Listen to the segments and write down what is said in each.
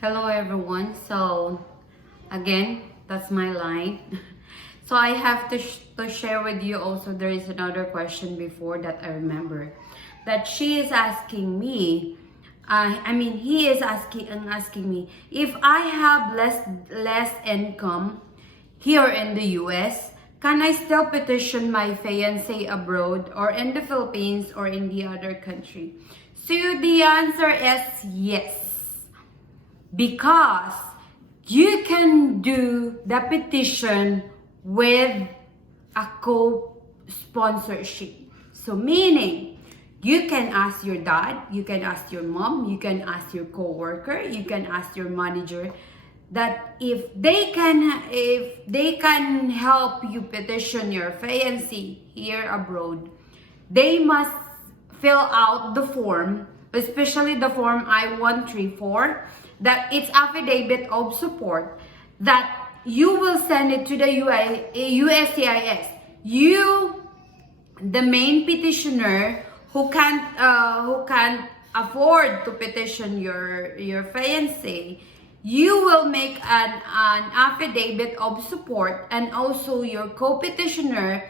Hello everyone. So again, that's my line. So I have to share with you also. There is another question before that I remember that she is asking me. He is asking me if I have less income here in the U.S. Can I still petition my fiancé abroad or in the Philippines or in the other country? So the answer is yes, because you can do the petition with a co-sponsorship. So meaning, you can ask your dad, you can ask your mom, you can ask your co-worker, you can ask your manager that if they can help you petition your fiancé here abroad, they must fill out the form, especially the form I-134, that it's affidavit of support, that you will send it to the USCIS. You, the main petitioner who can't afford to petition your fiancé, you will make an affidavit of support, and also your co-petitioner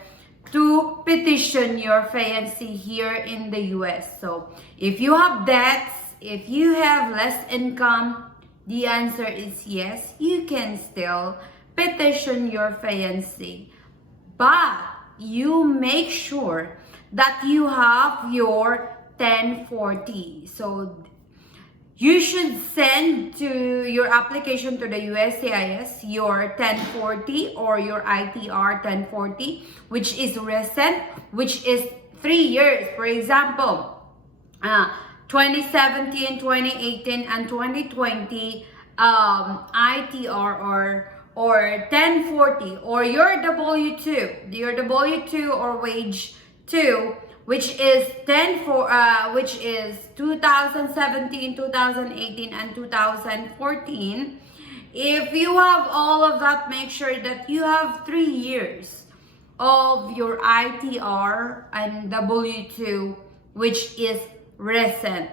to petition your fiancé here in the US. So if you have debts, if you have less income, the answer is yes, you can still petition your fiancé. But you make sure that you have your 1040. So you should send to your application to the USCIS your 1040 or your ITR 1040, which is recent, which is 3 years. For example, 2017, 2018, and 2020 ITR or 1040, or your W2 or wage 2, which is 2017, 2018, and 2014. If you have all of that, make sure that you have 3 years of your ITR and W2, which is recent,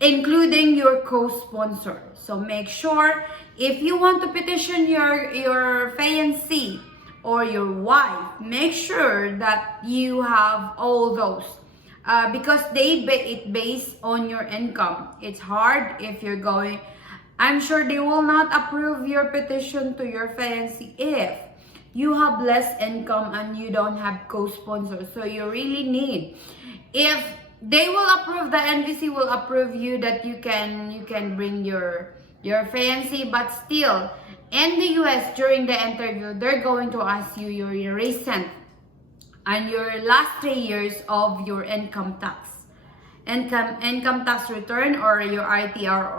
including your co-sponsor. So make sure, if you want to petition your fiancé or your wife, make sure that you have all those, because it based on your income. It's hard if you're going. I'm sure they will not approve your petition to your fiancé if you have less income and you don't have co-sponsor. So you really need, if they will approve, the NVC will approve you that you can bring your fiancé, but still in the US during the interview, they're going to ask you your recent and your last 3 years of your income tax return, or your ITR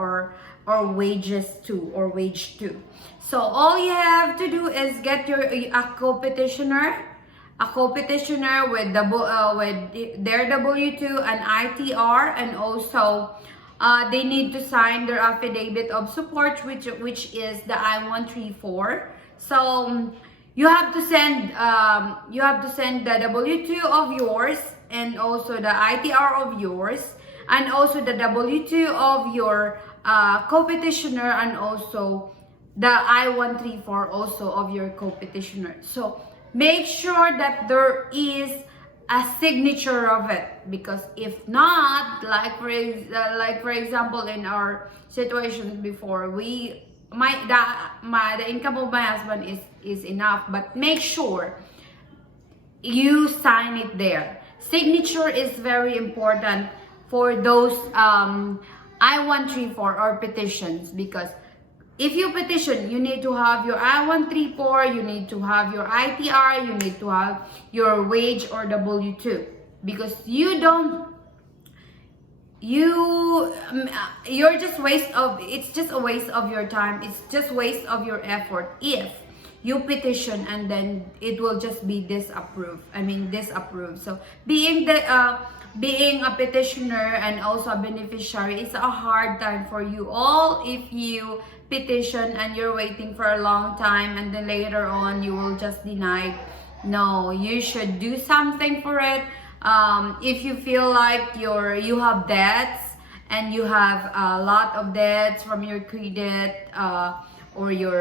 or wages 2 or wage 2. So all you have to do is get a co-petitioner with their W2 and ITR, and also they need to sign their affidavit of support, which is the I-134. So you have to send the W2 of yours, and also the ITR of yours, and also the W2 of your co-petitioner, and also the I-134 also of your co-petitioner. So make sure that there is a signature of it, because if not, like for example, in our situations before, the income of my husband is enough, but make sure you sign it there. Signature is very important for those I-134 or petitions, because if you petition, you need to have your I-134, you need to have your ITR, you need to have your wage or W2, because you're just it's just a waste of your time, it's just waste of your effort if you petition and then it will just be disapproved. So being a petitioner and also a beneficiary, it's a hard time for you all if you petition and you're waiting for a long time and then later on you will just deny. No, you should do something for it. If you feel like you have debts and you have a lot of debts from your credit or your